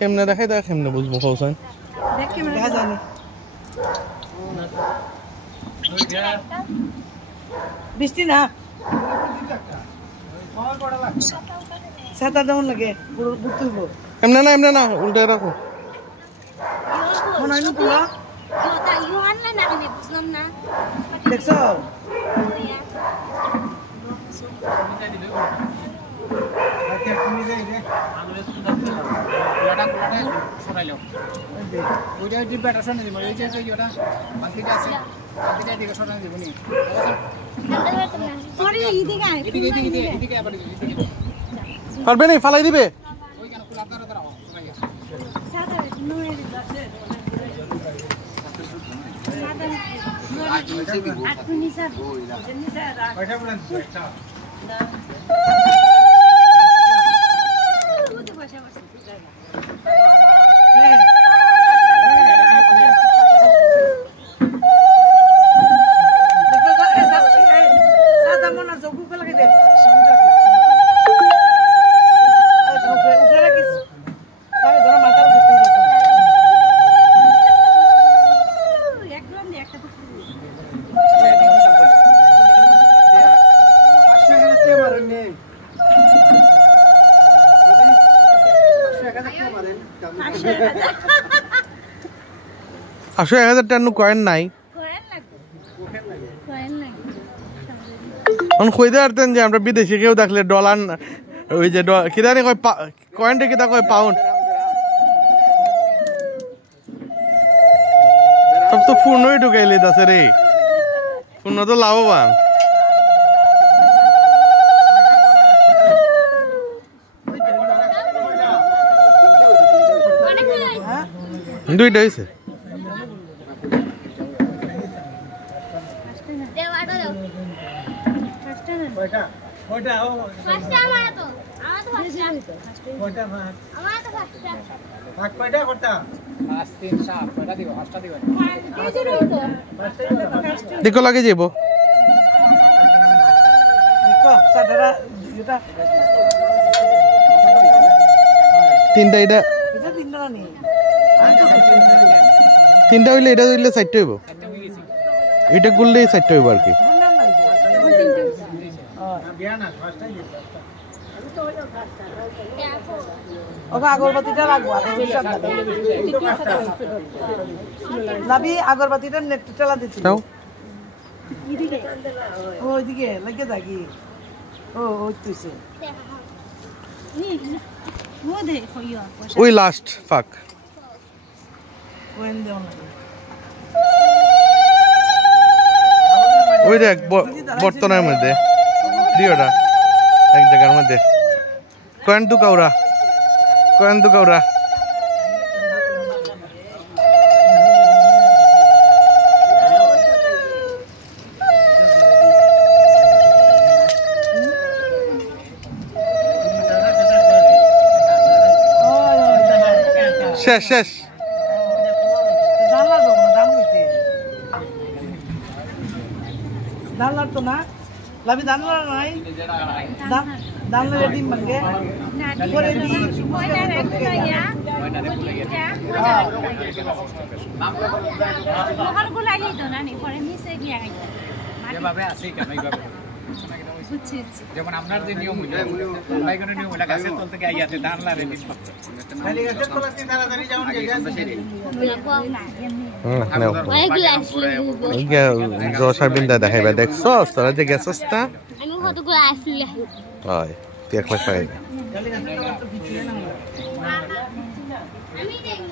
কেমনে দেখাই দেখ কেমনে বুঝবো কৌশল দেখ কেমনে দেখা জানি বৃষ্টি না সাতা দাউন লাগে পুরো বুঝতেইব এমনে না উল্টে রাখো মনে হয় না পুরো ইউ অনলাইন না আমি বুঝলাম না দেখছো তুমি যাই রে কুলাটা সরাইলো ওইটা ডিব্বাটা সরাই দিব এই যে ওটা বাকিটা আছে বাকিটা দিকে সরাই দিব নি পরে এদিকে আবার এদিকে পারবে না ফালাই দিবে ওই কেন কুলা ধরে ধরো সরাইয়া সাদা নুনের আছে সাদা আটুনি স্যার কয়টা বলেন একটা আসো 1000 টাকা কয়েন নাই এখন কইতে পারতেন যে আমরা বিদেশি কেউ দেখলে ডলার ওই যে কিতা নি কয় কয়েনটা কিতা কয় পাউন্ড সব তো ফোনই ঢুকাইলে আছে রে ফোন তো লাভবান দুইটা হয়েছে দেখো লাগে যাব তিনটা এটা তিনটা হইলে এটা হইলে 4টা হইব এটা করলে 4টা হইব আর কি আগরবাতিটা লাগবো লাবি আগরবাতিটা নেট চালা দিচ্ছি ওইদিকে লাগে থাকি ওই তুইছে ওই লাস্ট ফাক ওই দেখ বর্তনের মধ্যে দিওটা এক জায়গার মধ্যে কয়েন দু কাউরা শেষ দান লাগতো না লাভি দান নাই দান লাগে ডিম ভাঙে পরে দি যেমন আপনার যে নিয়ম বাইগনের নিয়ম হইলা গাছের তল থেকে আইয়াতে ধান লারে নিষ্পত্তি খালি গাছের তল থেকে তাড়াতাড়ি যাওন গে জোশার বিন্দা দেখাইবা দেখছো তোরা যে গেছস না আমি কতগুলো আইফুল হয় তুই এক মাস পাই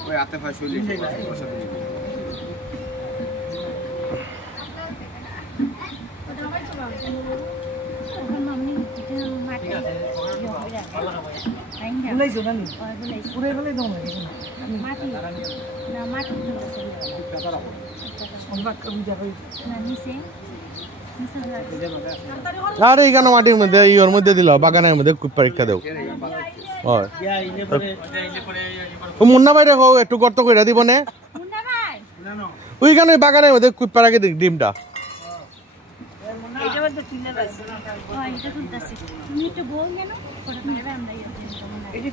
ওই আতে ফাইসুলি বুলাইছো না নি পুরে বলে দাও মাটি না মাটি আমরা কবি যাবে না নিচে আরে এখানে মাটির মধ্যে ইওর মধ্যে দিল বাগানের মধ্যে পরীক্ষা দেও হয় ও মুন্না ভাই দেখো একটু গর্ত কইরা দিব নে মুন্না ভাই ওইখানে বাগানের মধ্যে কুইপার আগে ডিমটা এটা বলতে তিনটা আছে এটা তুলতাছি তুমি একটু বল কেন ফটো তুলে আমরা ये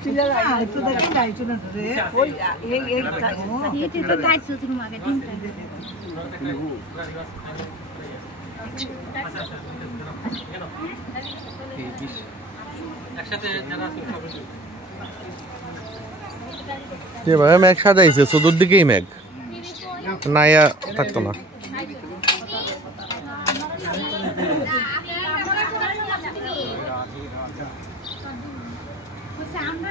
तो काट सो तुम आगे दिन এভাবে ম্যাগ সাজাইছে চতুর্দিকেই ম্যাগ নাইয়া থাকতো না